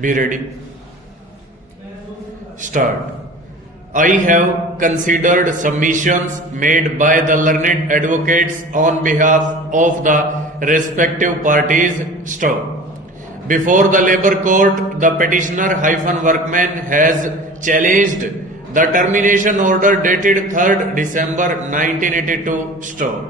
Be ready. Start. I have considered submissions made by the learned advocates on behalf of the respective parties. Stop. Before the Labour Court, the petitioner-workman has challenged the termination order dated 3rd December 1982. Stop.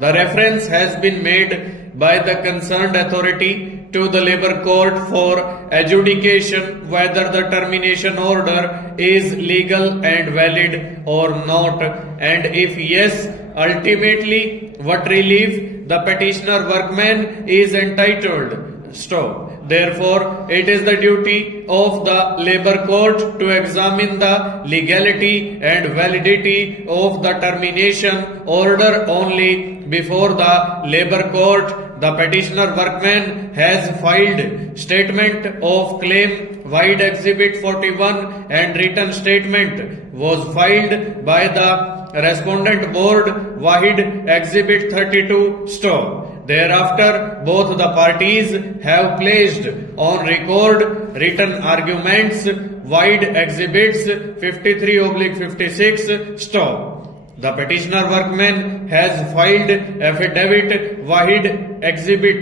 The reference has been made by the concerned authority to the Labour Court for adjudication whether the termination order is legal and valid or not, and if yes, ultimately what relief the petitioner-workman is entitled. Stop. Therefore, it is the duty of the Labour Court to examine the legality and validity of the termination order only. Before the Labour Court, the petitioner-workman has filed statement of claim Wide Exhibit 41 and written statement was filed by the Respondent Board Wahid Exhibit 32. Stop. Thereafter, both the parties have placed on record written arguments Wide Exhibits 53/56. Stop. The petitioner-workman has filed affidavit Wahid Exhibit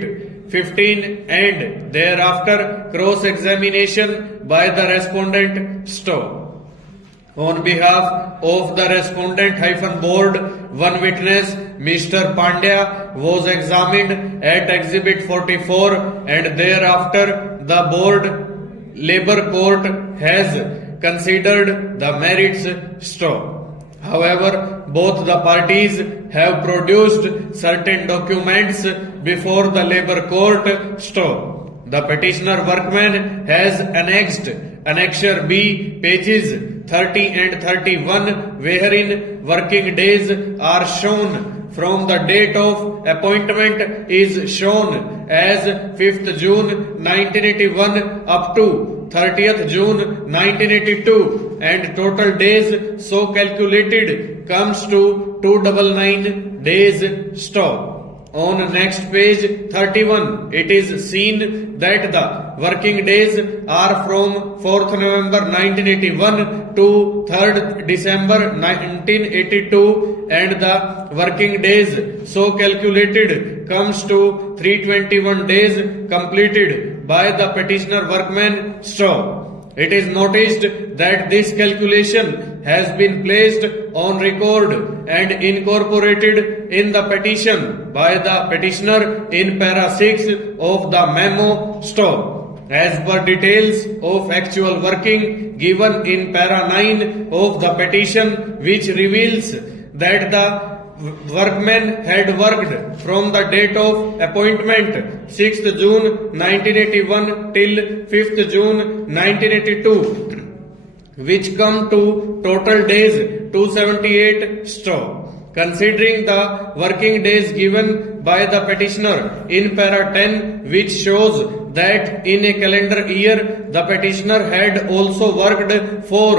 15 and thereafter cross-examination by the respondent. Stop. On behalf of the respondent-board, one witness, Mr. Pandya, was examined at Exhibit 44 and thereafter the board Labour Court has considered the merits. Stop. However, both the parties have produced certain documents before the Labour Court. Stop. The petitioner-workman has annexed Annexure B, pages 30 and 31, wherein working days are shown from the date of appointment is shown as 5th June 1981 up to 30th June 1982, and total days so calculated comes to 299 days. Stop. On next page 31, it is seen that the working days are from 4th November 1981 to 3rd December 1982, and the working days so calculated comes to 321 days completed by the petitioner-workman. Stop. It is noticed that this calculation has been placed on record and incorporated in the petition by the petitioner in para 6 of the memo. Stop. As per details of actual working given in para 9 of the petition, which reveals that the workman had worked from the date of appointment 6th June 1981 till 5th June 1982, which come to total days 278. Stop. Considering the working days given by the petitioner in para 10, which shows that in a calendar year the petitioner had also worked for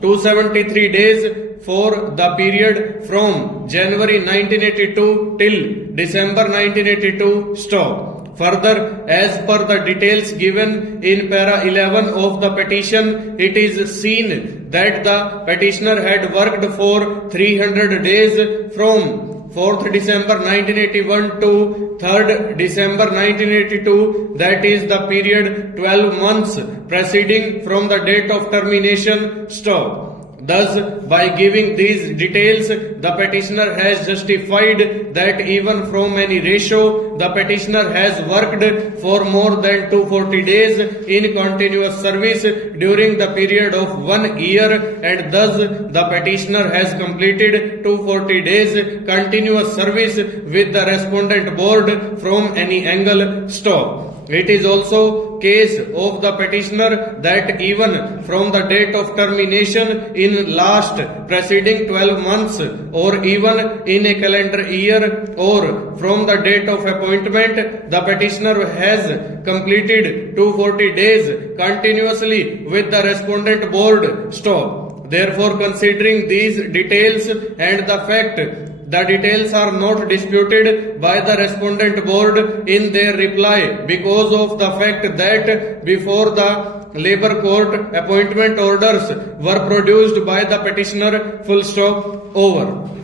273 days for the period from January 1982 till December 1982. Stop. Further, as per the details given in para 11 of the petition, it is seen that the petitioner had worked for 300 days from 4th December 1981 to 3rd December 1982, that is the period 12 months preceding from the date of termination. Stop. Thus, by giving these details, the petitioner has justified that even from any ratio, the petitioner has worked for more than 240 days in continuous service during the period of 1 year, and thus the petitioner has completed 240 days continuous service with the respondent board from any angle. Stop. It is also case of the petitioner that even from the date of termination in last preceding 12 months, or even in a calendar year, or from the date of appointment, the petitioner has completed 240 days continuously with the respondent board. Stop. Therefore, considering these details and the fact The details are not disputed by the respondent board in their reply because of the fact that before the labor court appointment orders were produced by the petitioner. Full stop. Over.